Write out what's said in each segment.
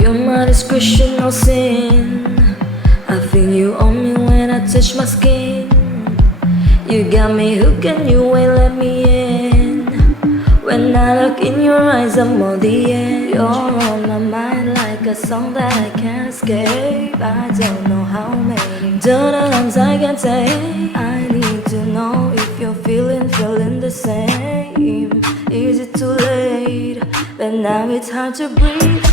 You're my discretion, no sin. I feel you on me when I touch my skin. You got me hooked and you ain't let me in. When I look in your eyes, I'm on the end. You're on my mind like a song that I can't escape. I don't know how many times I can take. I need to know if you're feeling the same. Is it too late? But now it's hard to breathe.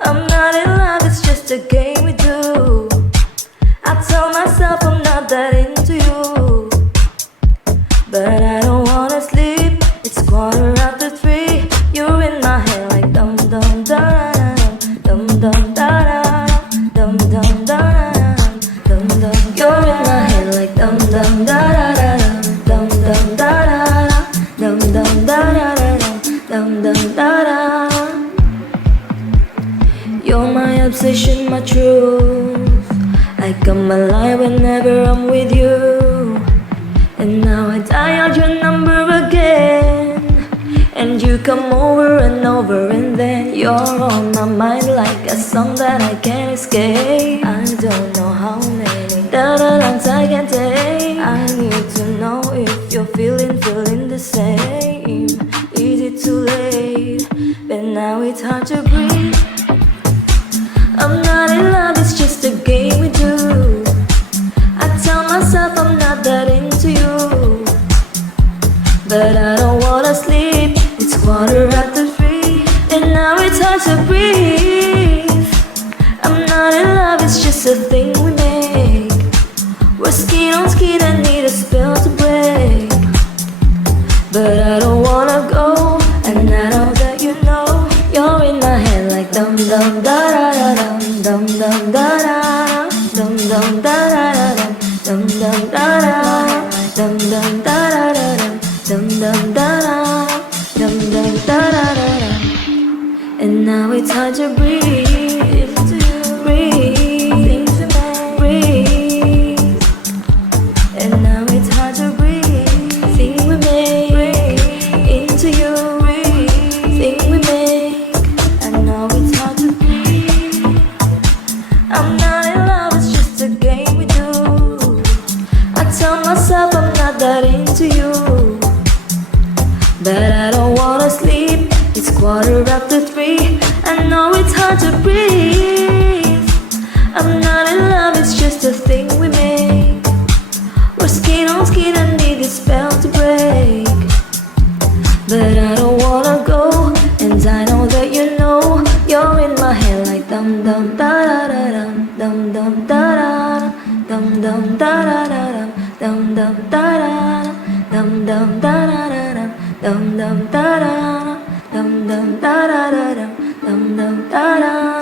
I'm not in love, it's just a game we do. I tell myself I'm not that into you, but I don't wanna sleep. It's 3:15. You're in my head like dum dum da dum dum da dum dum da dum dum. You're in my head like dum dum da dum dum da dum dum da dum dum da. You're my obsession, my truth. I come alive whenever I'm with you. And now I dial your number again, and you come over and over, and then you're on my mind like a song that I can't escape. I don't know how many times I can take. I need to know if you're feeling the same. Is it too late? But now it's hard to breathe. I'm not in love, it's just a game we do. I tell myself I'm not that into you, but I don't wanna sleep. It's 3:15, and now it's hard to breathe. I'm not in love, it's just a thing we make. We're skin on skin, I need a spell to break, but I don't wanna go, and I know that you know. You're in my head like dum dum da da dum dum da da dum dum da da dum dum da da dum dum da da dum dum da da dum dum da da. And now it's hard to breathe, breathe, breathe. And now it's hard to breathe. Think we make into you. Think we make. I know it's hard to breathe. I'm not in love, it's just a game we do. I tell myself I'm not that into you, but I don't wanna sleep. It's 3:15. I know it's hard to breathe. I'm not in love, it's just a thing we make. We're skin on skin, I need this spell to break, but I don't wanna go, and I know that you know. You're in my head like dum dum da da dum dum da dum dum da dum dum da dum dum da dum dum da dum dum da dum dum da.